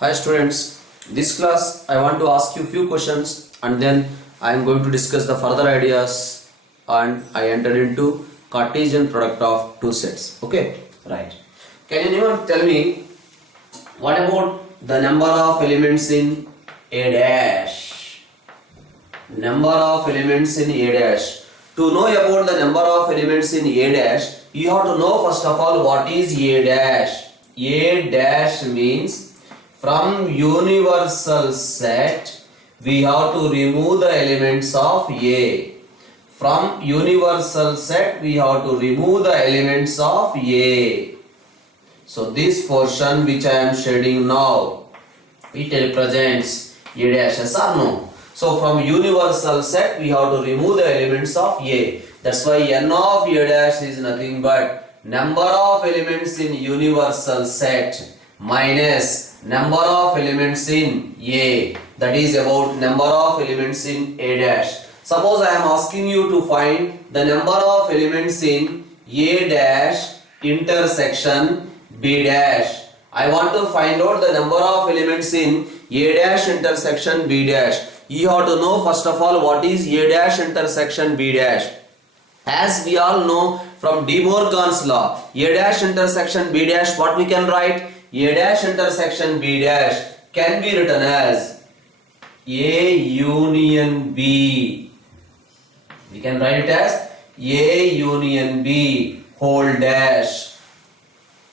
Hi students, this class I want to ask you few questions and then I am going to discuss the further ideas and I entered into Cartesian product of two sets. Okay, right. Can anyone tell me what about the number of elements in A dash? Number of elements in A dash. To know about the number of elements in A dash, you have to know first of all what is A dash. A dash means from universal set we have to remove the elements of A. From universal set we have to remove the elements of A. So this portion which I am shading now, it represents A dash, yes or no? So from universal set we have to remove the elements of A. That's why n of A dash is nothing but number of elements in universal set minus number of elements in A. That is about number of elements in A dash. Suppose I am asking you to find the number of elements in A dash intersection B dash. I want to find out the number of elements in A dash intersection B dash. You have to know first of all what is A dash intersection B dash. As we all know from De Morgan's law, A dash intersection B dash, what we can write? A dash intersection B dash can be written as A union B. We can write it as A union B whole dash.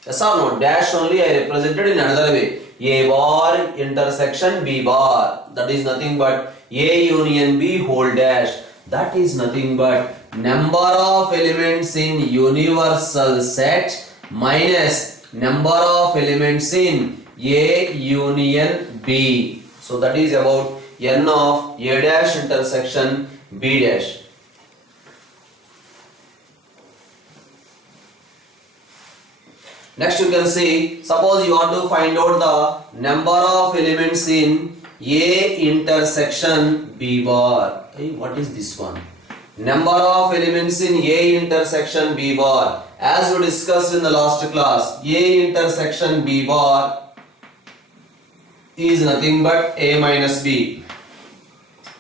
Yes or no? Dash only I represented in another way. A bar intersection B bar. That is nothing but A union B whole dash. That is nothing but number of elements in universal set minus number of elements in A union B. So that is about n of A dash intersection B dash. Next you can see, suppose you want to find out the number of elements in A intersection B bar. Hey, what is this one? Number of elements in A intersection B bar. As we discussed in the last class, A intersection B bar is nothing but A minus B.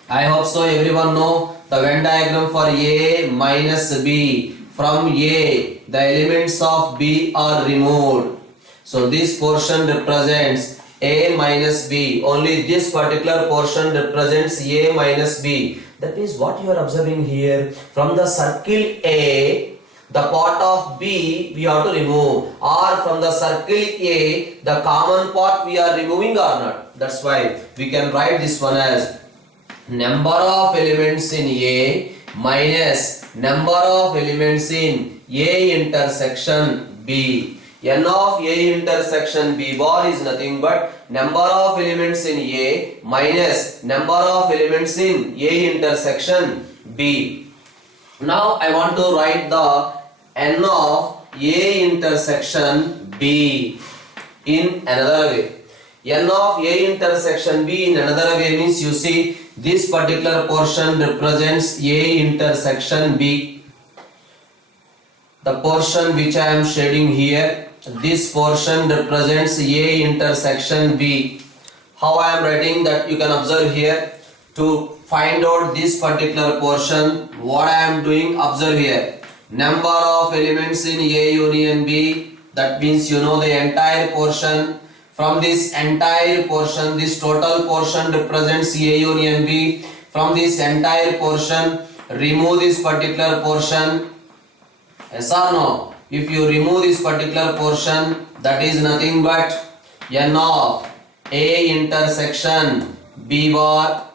I hope so everyone know the Venn diagram for A minus B. From A, the elements of B are removed. So this portion represents A minus B. Only this particular portion represents A minus B. That is what you are observing here. From the circle A, the part of B we have to remove, or from the circle A, the common part we are removing or not. That's why we can write this one as number of elements in A minus number of elements in A intersection B. N of A intersection B bar is nothing but number of elements in A minus number of elements in A intersection B. Now I want to write the N of A intersection B in another way. N of A intersection B in another way means, you see, this particular portion represents A intersection B. The portion which I am shading here, this portion represents A intersection B. How I am writing that you can observe here. To find out this particular portion, what I am doing, observe here. Number of elements in A union B, that means you know the entire portion. From this entire portion, this total portion represents A union B. From this entire portion, remove this particular portion. Yes or no? If you remove this particular portion, that is nothing but N of A intersection B bar.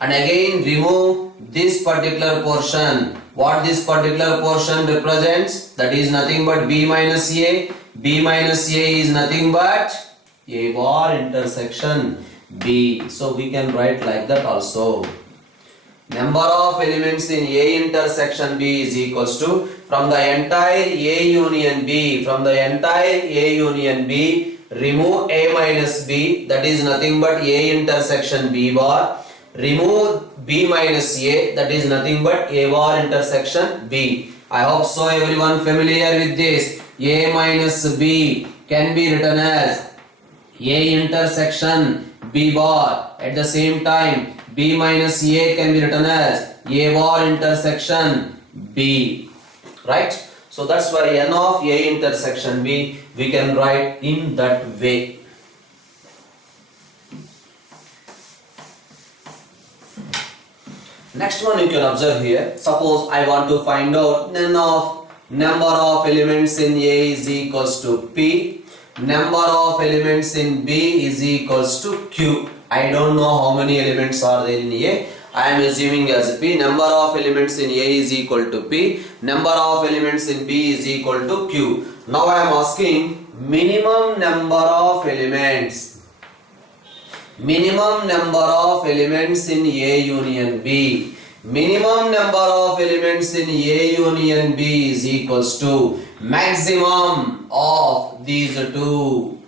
And again remove this particular portion. What this particular portion represents? That is nothing but B minus A. B minus A is nothing but A bar intersection B. So we can write like that also. Number of elements in A intersection B is equals to, from the entire A union B, from the entire A union B, remove A minus B, that is nothing but A intersection B bar. Remove B minus A, that is nothing but A bar intersection B. I hope so everyone familiar with this. A minus B can be written as A intersection B bar. At the same time, B minus A can be written as A bar intersection B. Right? So that's why n of A intersection B we can write in that way. Next one you can observe here. Suppose I want to find out number of elements in A is equals to P. Number of elements in B is equals to Q. I don't know how many elements are there in A. I am assuming as P. Number of elements in A is equal to P. Number of elements in B is equal to Q. Now I am asking minimum number of elements. Minimum number of elements in A union B. Minimum number of elements in A union B is equals to maximum of these two.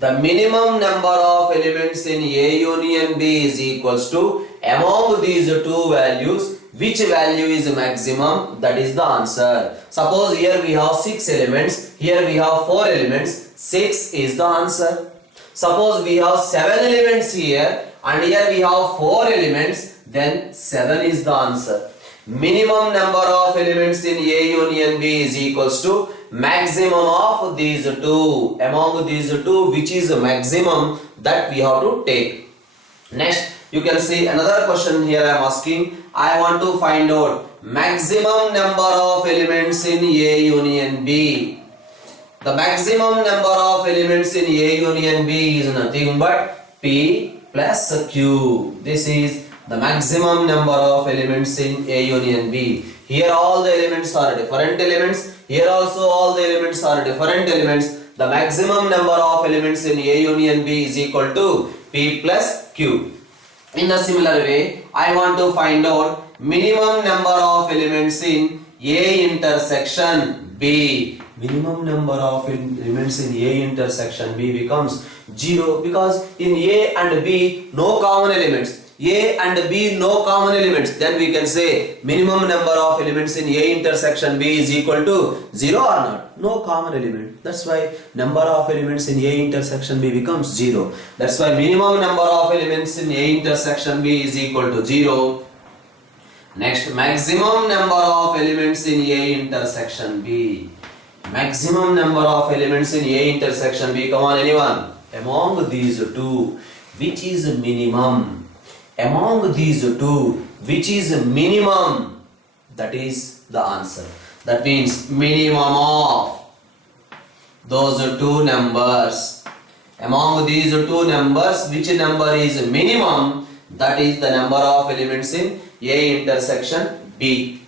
The minimum number of elements in A union B is equals to among these two values, which value is maximum, that is the answer. Suppose here we have 6 elements, here we have 4 elements, 6 is the answer. Suppose we have 7 elements here and here we have 4 elements, then 7 is the answer. Minimum number of elements in A union B is equals to maximum of these two. Among these two, which is the maximum, that we have to take. Next, you can see another question here I am asking. I want to find out maximum number of elements in A union B. The maximum number of elements in A union B is nothing but P plus Q. This is the maximum number of elements in A union B. Here all the elements are different elements. Here also all the elements are different elements. The maximum number of elements in A union B is equal to P plus Q. In a similar way, I want to find out minimum number of elements in A intersection B. Minimum number of elements in A intersection B becomes 0 because in A and B no common elements. A and B no common elements. Then we can say minimum number of elements in A intersection B is equal to 0 or not? No common element. That's why number of elements in A intersection B becomes 0. That's why minimum number of elements in A intersection B is equal to 0. Next, maximum number of elements in A intersection B. Maximum number of elements in A intersection B. Come on, anyone? Among these two, which is minimum? Among these two, which is minimum? That is the answer. That means minimum of those two numbers. Among these two numbers, which number is minimum? That is the number of elements in A intersection B.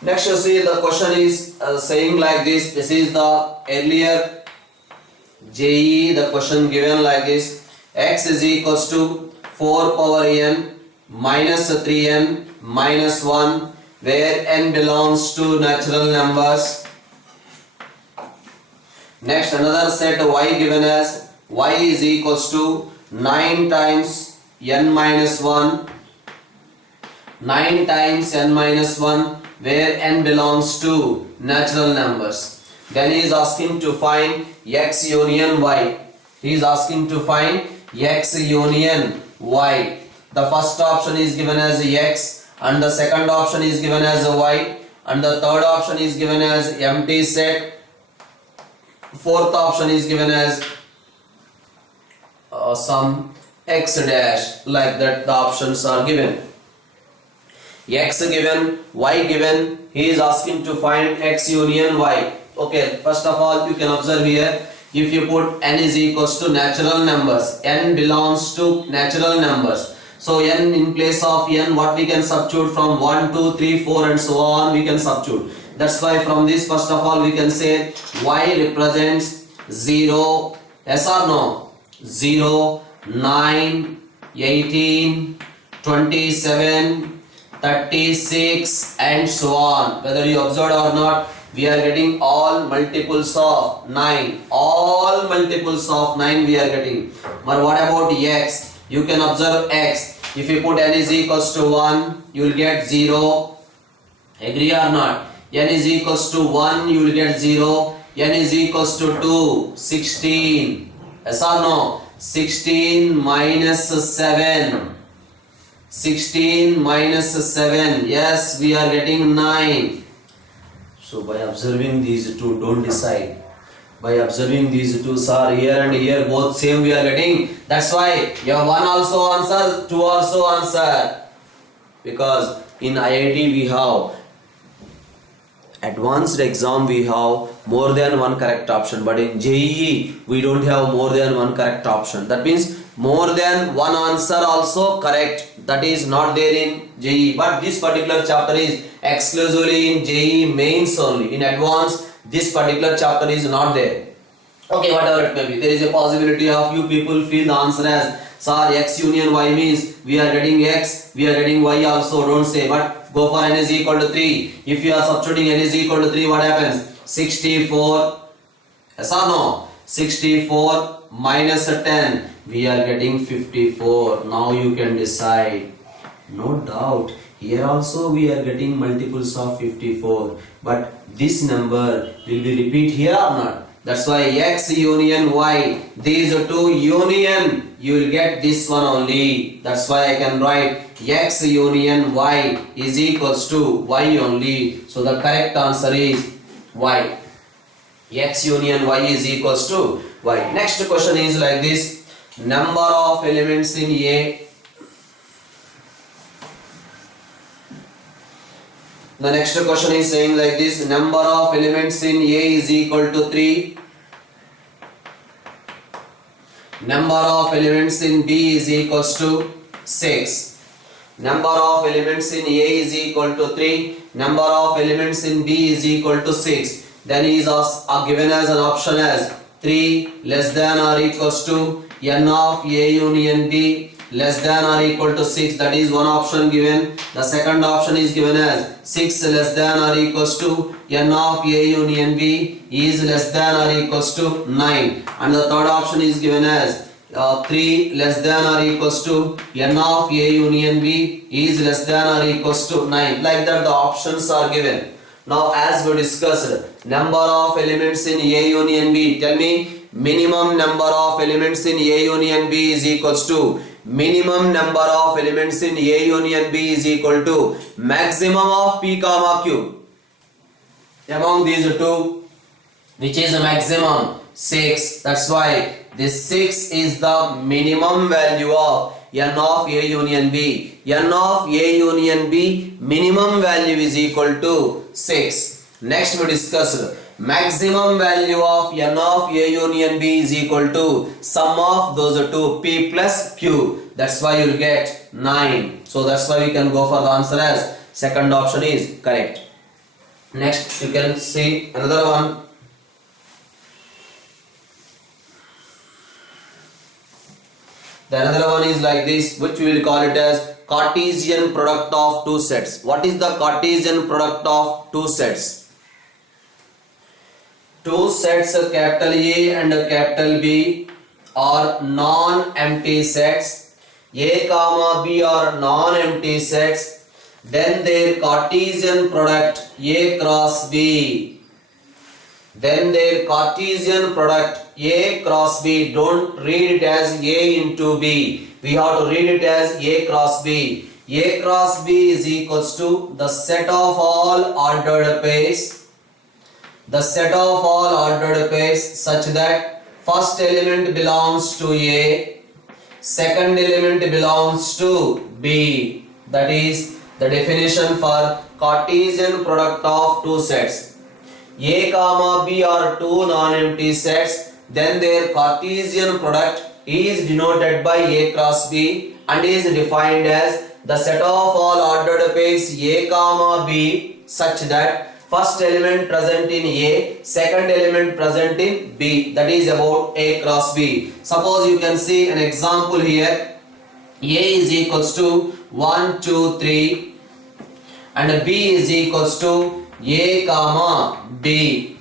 Next you see the question is saying like this. This is the earlier JEE, the question given like this. X is equals to 4 power n minus 3n minus 1, where n belongs to natural numbers. Next, another set y given as y is equals to 9 times n minus 1, 9 times n minus 1, where n belongs to natural numbers. Then he is asking to find x union y. He is asking to find x union y. The first option is given as x, and the second option is given as y, and the third option is given as empty set. Fourth option is given as some x dash, like that the options are given. X given, y given, he is asking to find x union y. Okay, first of all you can observe here, if you put n is equals to natural numbers, n belongs to natural numbers. So n in place of n, what we can substitute from 1, 2, 3, 4 and so on we can substitute. That's why from this first of all we can say y represents 0, yes or no? 0, 9, 18, 27, 36 and so on. Whether you observed or not, we are getting all multiples of 9. All multiples of 9 we are getting. But what about x? You can observe x. If you put n is equals to 1, you will get 0. Agree or not? N is equals to 1, you will get 0. N is equals to 2, 16. Yes or no? 16 minus 7. 16 minus 7. Yes, we are getting 9. So by observing these two, don't decide. By observing these two, sir, here and here both same we are getting. That's why your 1 also answer, 2 also answer. Because in IIT we have advanced exam, we have more than one correct option, but in JEE we don't have more than one correct option. That means more than one answer also correct. That is not there in JEE, but this particular chapter is exclusively in JEE mains only. In advanced, this particular chapter is not there. Okay, whatever it may be, there is a possibility of you people feel the answer as, sir, X union Y means we are getting X, we are getting Y also, don't say, but go for N is equal to 3. If you are substituting N is equal to 3, what happens? 64, yes or no? 64 minus 10, we are getting 54. Now you can decide. No doubt, here also we are getting multiples of 54, but this number will be repeat here or not? That's why X union Y, these two union, you will get this one only. That's why I can write X union Y is equals to Y only. So the correct answer is Y. X union Y is equals to Y. Next question is like this. Number of elements in A. The next question is saying like this. Number of elements in A is equal to 3. Number of elements in B is equals to 6. Number of elements in A is equal to 3. Number of elements in B is equal to 6. Then he is given as an option as 3 less than or equals to N of A union B less than or equal to 6. That is one option given. The second option is given as 6 less than or equals to N of A union B is less than or equals to 9. And the third option is given as 3 less than or equals to N of A union B is less than or equals to 9. Like that the options are given. Now as we discussed, number of elements in A union B. Tell me, minimum number of elements in A union B is equals to minimum number of elements in A union B is equal to maximum of P comma Q. Among these two, which is a maximum? 6. That's why this 6 is the minimum value of N of A union B. N of A union B minimum value is equal to 6. Next we discuss maximum value of N of A union B is equal to sum of those two, P plus Q. That's why you will get 9. So that's why we can go for the answer as second option is correct. Next you can see another one. The another one is like this, which we will call it as Cartesian product of two sets. What is the Cartesian product of two sets? Two sets, capital A and capital B, are non-empty sets. A comma B are non-empty sets. Then their Cartesian product A cross B. Then their Cartesian product A cross B. Don't read it as A into B. We have to read it as A cross B. A cross B is equals to the set of all ordered pairs. The set of all ordered pairs such that first element belongs to A, second element belongs to B. That is the definition for Cartesian product of two sets. A comma B are two non-empty sets. Then their Cartesian product is denoted by A cross B and is defined as the set of all ordered pairs A comma B such that first element present in A, second element present in B. That is about A cross B. Suppose you can see an example here. A is equals to 1, 2, 3 and B is equals to A comma B.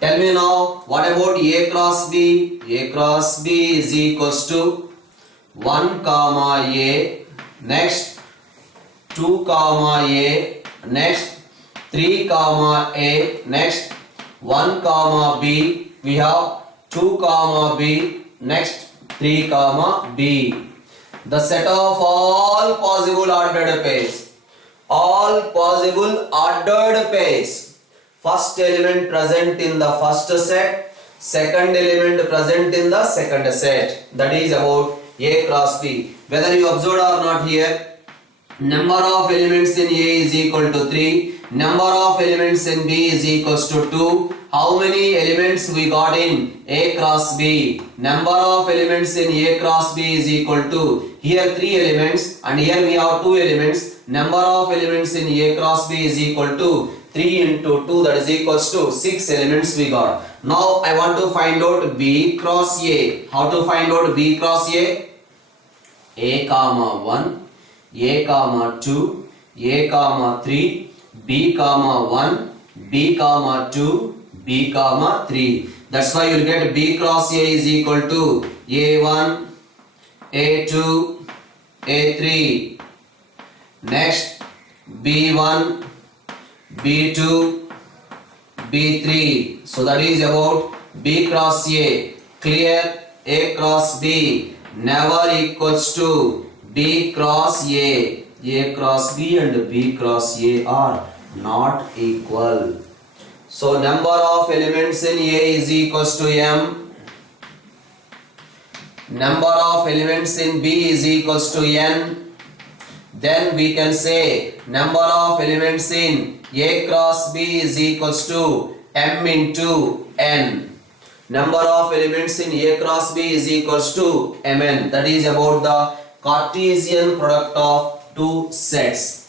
Tell me now, what about A cross B? A cross B is equals to 1 comma A, next 2 comma A, next 3 comma A. Next 1 comma B. We have 2 comma B. Next 3 comma B. The set of all possible ordered pairs. All possible ordered pairs. First element present in the first set. Second element present in the second set. That is about A cross B. Whether you observed or not here, number of elements in A is equal to 3. Number of elements in B is equals to 2. How many elements we got in A cross B? Number of elements in A cross B is equal to, here 3 elements and here we have 2 elements. Number of elements in A cross B is equal to 3 into 2, that is equals to 6 elements we got. Now I want to find out B cross A. How to find out B cross A? A comma 1, A comma 2, A comma 3, B comma 1, B comma 2, B comma 3. That's why you will get B cross A is equal to A1, A2, A3. Next B1, B2, B3. So that is about B cross A. Clear? A cross B never equals to B cross A. A cross B and B cross A are not equal. So number of elements in A is equals to M. Number of elements in B is equals to N. Then we can say number of elements in A cross B is equals to M into N. Number of elements in A cross B is equals to Mn. That is about the Cartesian product of two sets.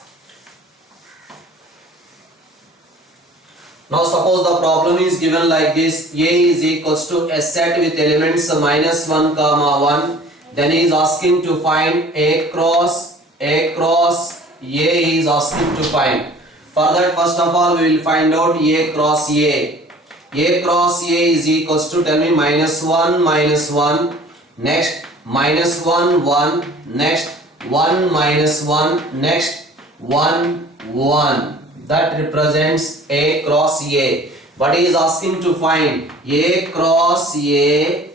Now suppose the problem is given like this. A is equals to a set with elements minus 1 comma 1. Then he is asking to find A cross A is asking to find. For that, first of all we will find out A cross A. A cross A is equals to, tell me, minus 1, next minus 1, 1, next 1 minus 1, next 1, 1. That represents A cross A. But he is asking to find A cross A,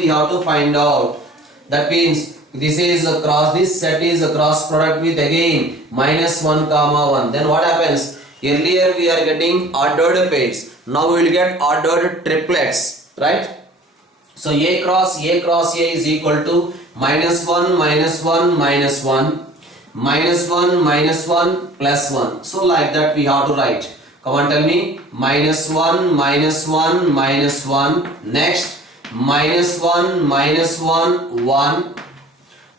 we have to find out. That means this is a cross, this set is a cross product with again minus 1 comma 1. Then what happens? Earlier we are getting ordered pairs. Now we will get ordered triplets, right? So A cross A is equal to minus 1, minus 1, minus 1, minus 1, minus 1, plus 1. So like that we have to write. Come on, tell me. Minus 1, minus 1, minus 1. Next minus 1, minus 1, 1.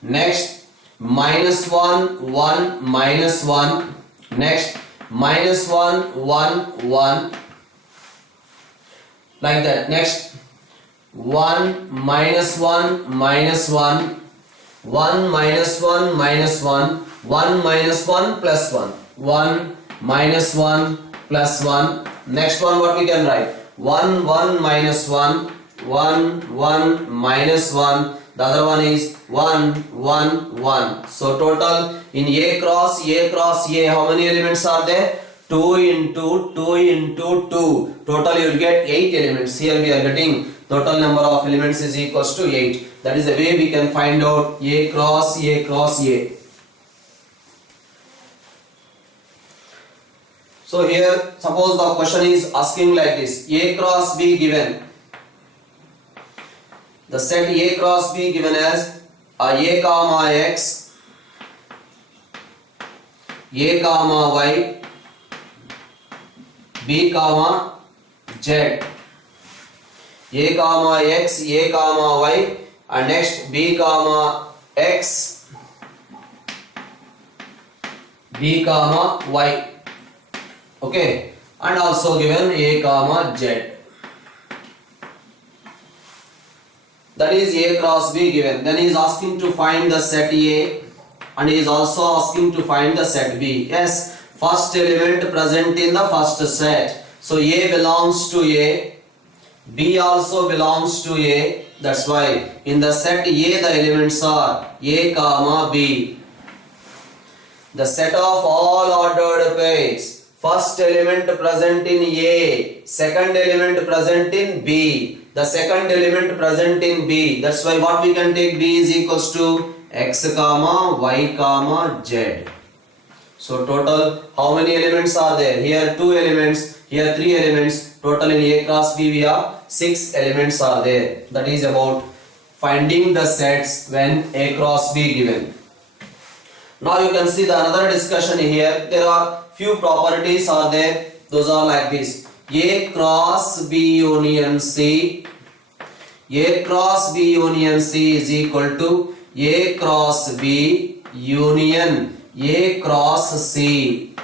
Next minus 1, 1, minus 1. Next minus 1, 1, 1. Like that. Next 1 minus 1 minus 1, 1 minus 1 minus 1, 1 minus 1 plus 1, 1 minus 1 plus 1. Next one, what we can write? 1 1 minus 1, 1 1 minus 1. The other one is 1 1 1. So total in A cross A, how many elements are there? 2 into 2 into 2. Total you will get 8 elements. Here we are getting total number of elements is equals to 8. That is the way we can find out A cross A. So here suppose the question is asking like this. A cross B given. The set A cross B given as A comma X, A comma Y, B comma Z, A comma X, A comma Y, and next B comma X, B comma Y. Okay, and also given A comma Z. That is A cross B given. Then he is asking to find the set A and he is also asking to find the set B. Yes, first element present in the first set. So A belongs to A, B also belongs to A. That's why in the set A the elements are A comma B. The set of all ordered pairs. first element present in A, second element present in B, the second element present in B. That's why what we can take B is equals to x comma y comma z. So total how many elements are there? Here 2 elements, here 3 elements. Total in A cross B we have 6 elements are there. That is about finding the sets when A cross B given. Now you can see the another discussion here. There are few properties are there. Those are like this. A cross B union C. A cross B union C is equal to A cross B union A cross C.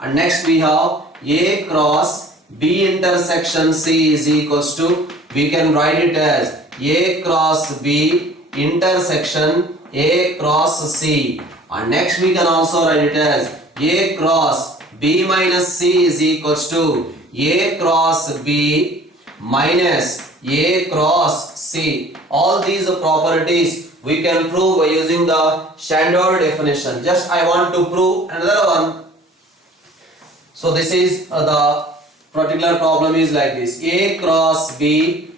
And next we have A cross B intersection C is equals to, we can write it as A cross B intersection A cross C. And next we can also write it as A cross B minus C is equals to A cross B minus A cross C. All these properties we can prove by using the standard definition. Just I want to prove another one. So this is the particular problem is like this. A cross B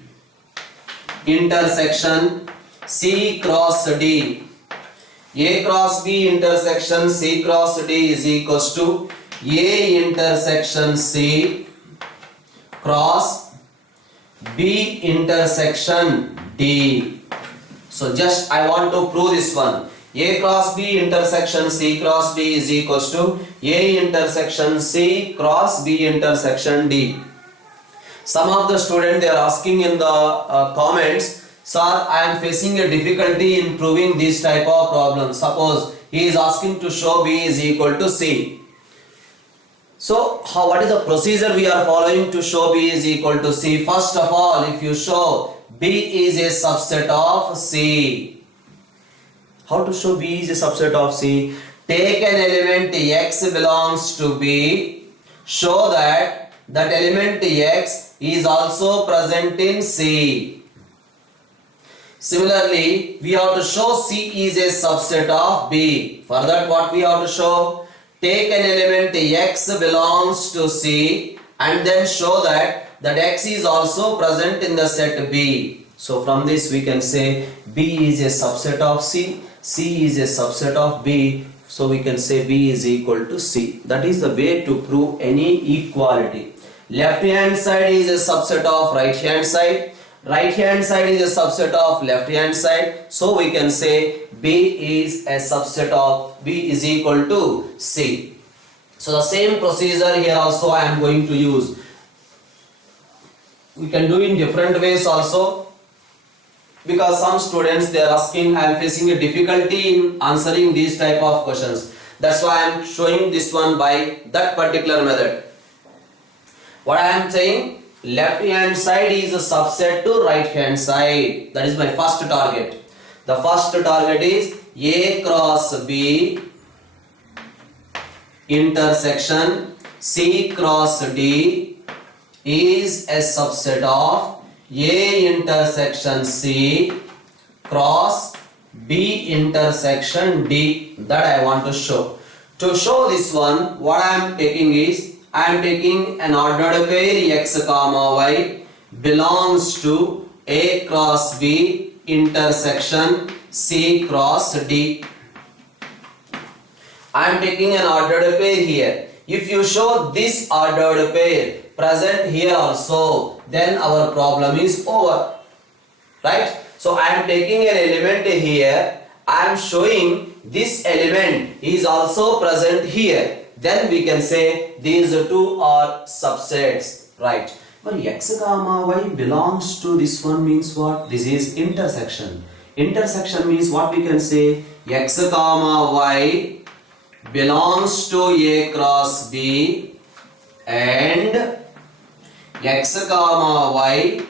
intersection C cross D. A cross B intersection C cross D is equals to A intersection C cross B intersection D. So just I want to prove this one. A cross B intersection C cross D is equals to A intersection C cross B intersection D. Some of the students they are asking in the comments, sir, I am facing a difficulty in proving this type of problem. Suppose he is asking to show B is equal to C. So what is the procedure we are following to show B is equal to C? First of all, if you show B is a subset of C. How to show B is a subset of C? Take an element X belongs to B. Show that that element X is also present in C. Similarly, we have to show C is a subset of B. For that, what we have to show? Take an element X belongs to C and then show that X is also present in the set B. So from this we can say B is a subset of C, C is a subset of B. So we can say B is equal to C. That is the way to prove any equality. Left hand side is a subset of right hand side. Right hand side is a subset of left hand side. So we can say B is a subset of B is equal to C. So the same procedure here also I am going to use. We can do in different ways also. Because some students they are asking, I am facing a difficulty in answering these type of questions. That's why I am showing this one by that particular method. What I am saying, left hand side is a subset to right hand side. That is my first target. The first target is A cross B intersection C cross D is a subset of A intersection C cross B intersection D. That I want to show. To show this one, what I am taking is, I am taking an ordered pair X comma Y belongs to A cross B intersection C cross D. I am taking an ordered pair here. If you show this ordered pair present here also, then our problem is over. Right? So I am taking an element here. I am showing this element is also present here. Then we can say these two are subsets. Right? But X comma Y belongs to this one means what? This is intersection. Intersection means what we can say? X comma Y belongs to A cross B and X comma Y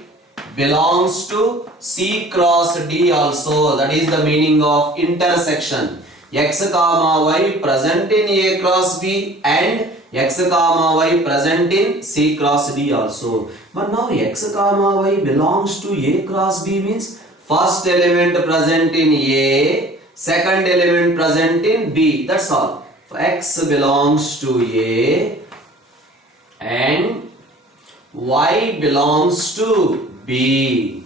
belongs to C cross D also. That is the meaning of intersection. X comma Y present in A cross B and X comma Y present in C cross D also. But now X comma Y belongs to A cross B means first element present in A, second element present in B. That's all. X belongs to A, belongs to B.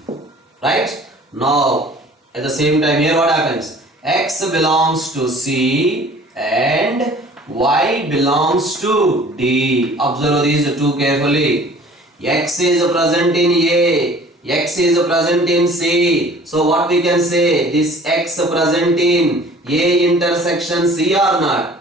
Right? Now, at the same time here what happens? X belongs to C and Y belongs to D. Observe these two carefully. X is present in A, X is present in C. So what we can say? This X present in A intersection C or not?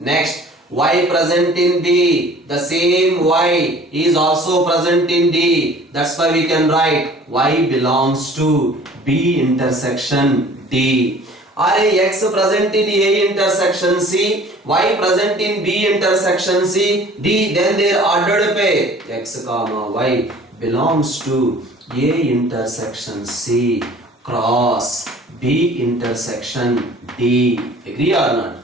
Next, Y present in B. The same Y is also present in D. That's why we can write Y belongs to B intersection D. Or X present in A intersection C, Y present in B intersection C, D, then their ordered pair X comma Y belongs to A intersection C cross B intersection D. Agree or not?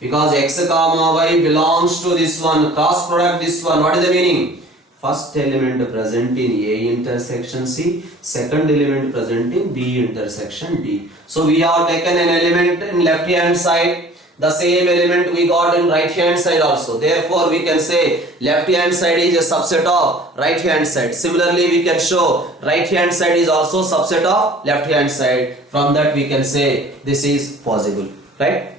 Because X comma Y belongs to this one, cross product this one. What is the meaning? First element present in A intersection C, second element present in B intersection D. So we have taken an element in left hand side, the same element we got in right hand side also. Therefore we can say left hand side is a subset of right hand side. Similarly we can show right hand side is also subset of left hand side. From that we can say this is possible, right?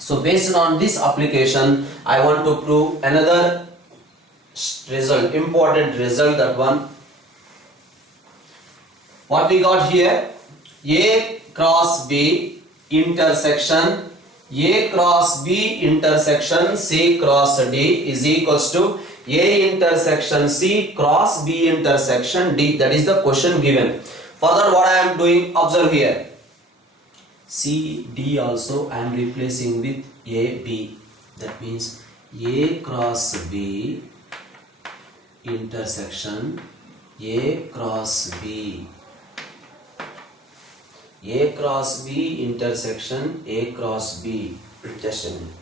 So based on this application, I want to prove another result, important result, that one. What we got here? A cross B intersection A cross B intersection C cross D is equals to A intersection C cross B intersection D. That is the question given. Further what I am doing, observe here. C, D also I am replacing with A, B. That means A cross B intersection A cross B. A cross B intersection A cross B. Just a minute.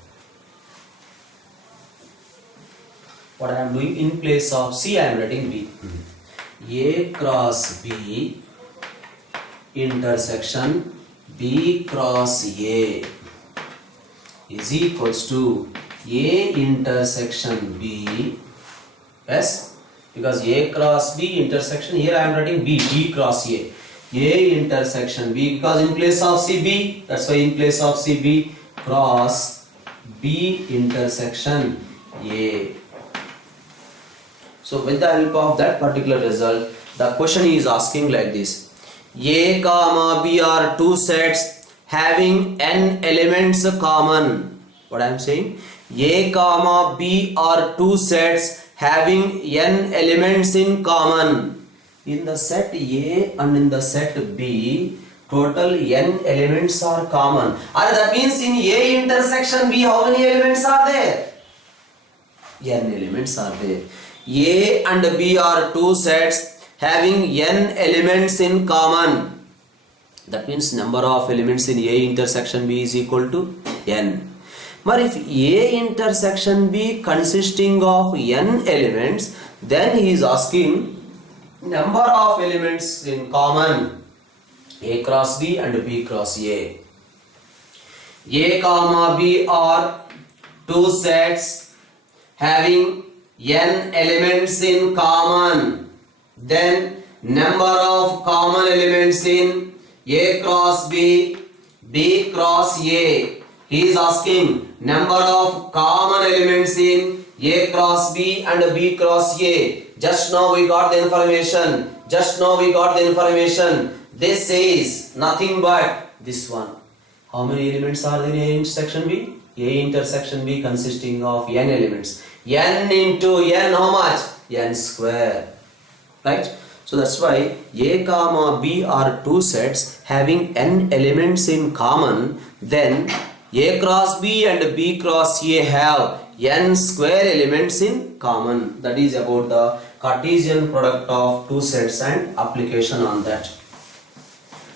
What I am doing, in place of C I am writing B. A cross B intersection B cross A is equals to A intersection B. Yes, because A cross B intersection, here I am writing B, B cross A. A intersection B, because in place of C B, that's why in place of C B cross B intersection A. So with the help of that particular result, the question is asking like this. A comma B are two sets having n elements common. What I am saying? A comma B are two sets having n elements in common. In the set A and in the set B, total n elements are common. And that means in A intersection B, how many elements are there? N elements are there. A and B are two sets having n elements in common. That means number of elements in A intersection B is equal to n. But if A intersection B consisting of n elements, then he is asking number of elements in common A cross B and B cross A. A comma B are two sets having n elements in common. Then number of common elements in A cross B, B cross A. He is asking number of common elements in A cross B and B cross A. Just now we got the information. This says nothing but this one. How many elements are there in A intersection B? A intersection B consisting of n elements. N into n, how much? N square. Right? So that's why A comma B are two sets having n elements in common. Then A cross B and B cross A have n square elements in common. That is about the Cartesian product of two sets and application on that.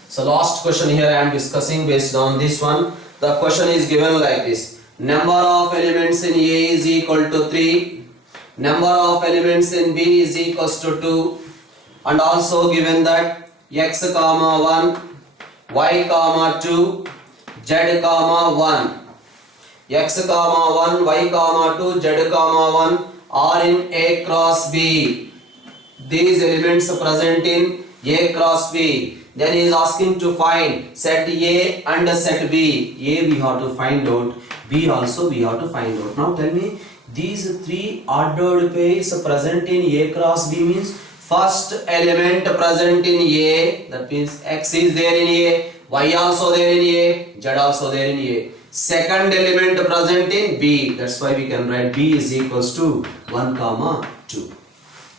So last question here I am discussing based on this one. The question is given like this. Number of elements in A is equal to 3. Number of elements in B is equals to 2. And also given that x comma 1, y comma 2, z comma 1. X comma 1, y comma 2, z comma 1 are in A cross B. these elements present in A cross B. Then he is asking to find set A and set B. A we have to find out, B also we have to find out. Now tell me, these three ordered pairs present in A cross B means first element present in A, that means X is there in A, Y also there in A, Z also there in A. Second element present in B, that's why we can write B is equals to 1 comma 2.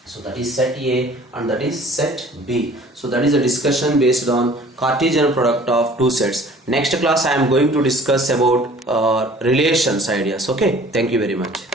So that is set A and that is set B. So that is a discussion based on Cartesian product of two sets. Next class I am going to discuss about relations ideas. Okay, thank you very much.